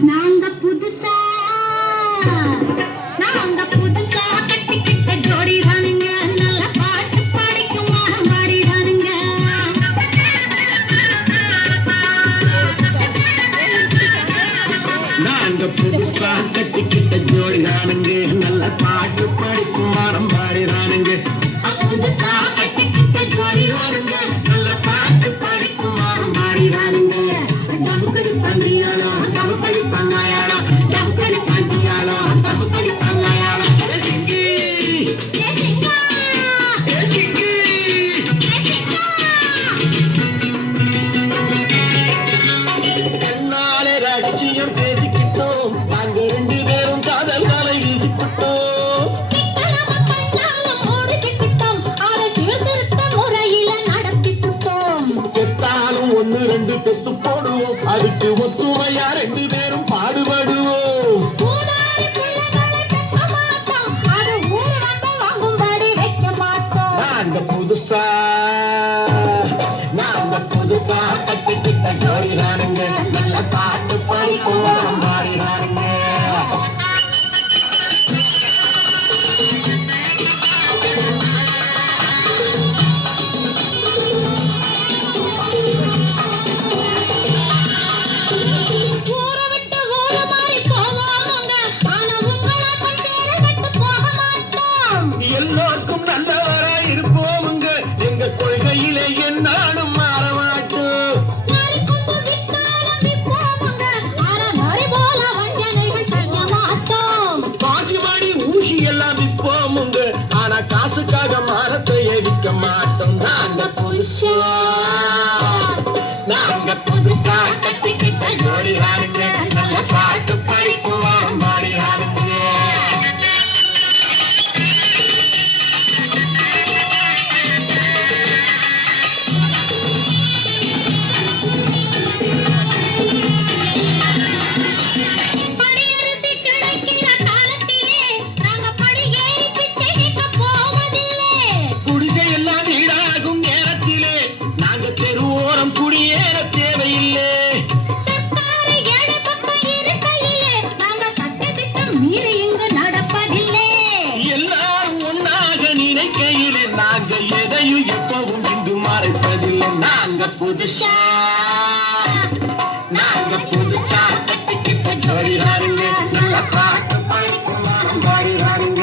நாங்க புதுசா கட்டிக்கிட்ட ஜோடி தானுங்க, நல்ல பாட்டு பாடிக்கும் மரம் பாடி தானுங்க. நாங்க புதுசா கட்டிக்கிட்ட ஜோடி தானுங்க, நல்ல பாட்டு பாடிக்கும் மரம் பாடி தானுங்க. புதுசா கட்டிக்கிட்ட ஜோடி தானுங்க, நல்ல பாட்டு பாடிக்கும் மரம் பாடி தானுங்க. டபுக்கடி பந்தியாலோ டபுக்கடி பங்காயாலோ டபுக்கடி பந்தியாலோ டபுக்கடி பங்காயாலோ. என்னாலே ரகசியம் பேசிக்கிட்டோம், நாங்க 2 பேரும் காதல் காலை வீசிக்கிட்டோம். செத்தாலும் 1 2 பெத்து போடுவோம், அதுக்கு ஒத்துமையா 2 பேரும் பாடுபடுவோம். நாங்க புதுசா கட்டிக்கிட்ட ஜோடி தானுங்க, நல்ல பாட்டு படிப்போம் பாடினாருங்க. எல்லோருக்கும் நல்லவரா இருப்போமுங்க, எங்க கொள்கையிலே என்னாலும் மாற மாட்டோம். பாசிமாடி ஊசி எல்லாம் விற்போமுங்க, ஆனா காசுக்காக மாறத்தை எரிக்க மாட்டோம். நாங்க புதுசா கட்டிக்கிட்ட ஜோடி தானுங்க, நல்ல பாட்டு படிப்போம் பாடினாருங்க. குடிசையெல்லாம் வீடாகும் நேரத்திலே நாங்க தெருவோரம் குடியேற தேவையில்லை. எல்லாரும் ஒன்னாக நினைக்கையிலே நாங்க எதையும் எப்பவும் இங்கு மறைப்பதில்லை. நாங்க புதுசா கட்டிக்கிட்ட ஜோடி தானுங்க, நல்ல பாட்டு படிக்கும் பாடினாருங்க.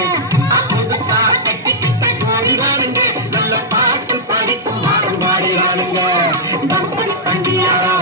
புதுசா கட்டிக்கிட்ட ஜோடி தானுங்க, நல்ல பாட்டு படிக்கும் பாடினாருங்க. பம்படி பண்டியாரா